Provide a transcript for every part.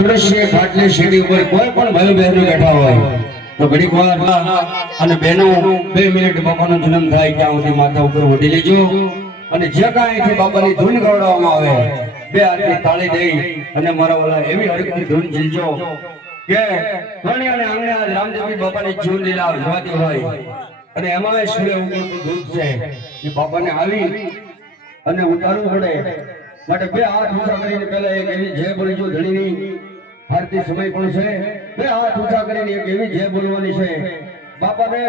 તુલસી ખાટલે શેરી ઉપર કોઈ પણ ભાઈ બહેનો બેઠા હોય, તો ઘડીક વાર અને બહેનો બે મિનિટ બાપાનો જન્મ થાય ત્યાં સુધી માથા ઉપર ઓઢી લેજો. અને જે કાંઈ અહીંથી બાપાની ધૂન ગવડાવવામાં આવે, બે હાથની તાળી દઈ અને મારા ઓલા એવી હરકતની ધૂન ઝીલજો કે ઘણી અને આંગણે આજ રામદેવી બાપાની જીવન લીલા જોવાતી હોય. અને એમાં સૂર્ય ઉગતું દૂધ છે. એ બાપાને આવી અને ઉતારવું પડે. માટે બે હાથ ઊંચા કરીને પહેલા એક એવી જય બોલજો ધણીની ભારતીય સમય પણ છે, બે હાથ ઊંચા કરીને એક એવી જય બોલવાની છે. બાપાને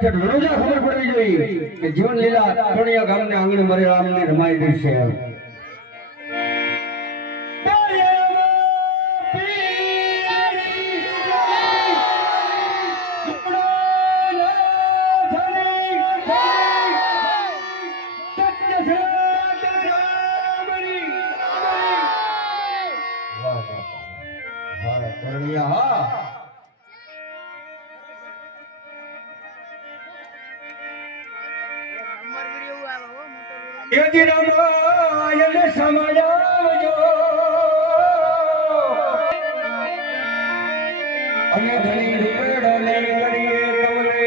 કે રોજા ખબર પડવી જોઈએ કે જીવન લીલા ટોણિયા ગામને આંગણે મરે રામને રમાઈ દેશે. છે યજી રમાયણ સમજાવજો અને ઘણી રૂપેડો ને કરીએ તમને.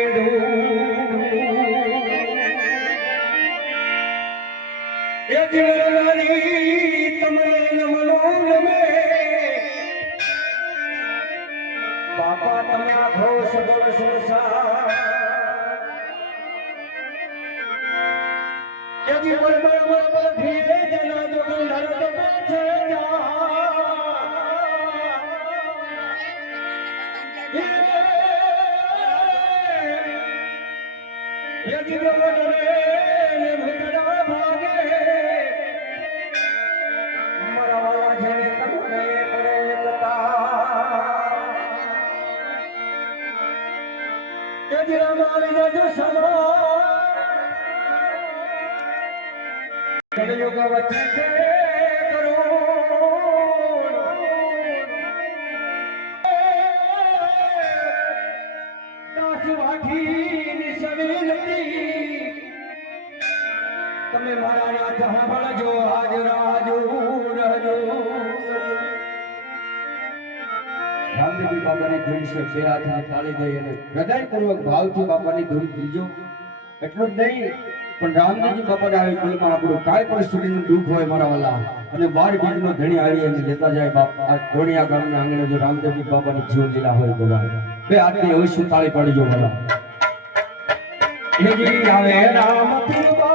યજી રમાની તમને નમનો નમે. બાપા, તમે આખો સગળ સંસાર યજી બોલ બોલ બોલ બોલ ફીરે જના જો ગંધર તો પાછે જા. યજી બોલ ડરે ને ભૂતડા ભાગે. તમે મારા નાથ સાંભળજો હાજર હાજર રહેજો રામદેવી બાપાની ધૂન છે, બે હાથની તાળી દઈ અને હૃદયપૂર્વક ભાવથી બાપાની ધૂન દીજો. એટલું જ નહીં પણ રામદેવજી બાપાને આવી કુલમાં આપણું કાંઈ પણ સ્ત્રીનું દુઃખ હોય મારા વાલા. અને બાર બીજનો ધણી આવી અને લેતા જાય બાપ. આ ધોણિયા ગામના આંગણે જો રામદેવજી બાપાની જીવન લીલા હોય ભગવાન. બે હાથની અવશ્ય તાળી પાડજો વાલા. આવે રામ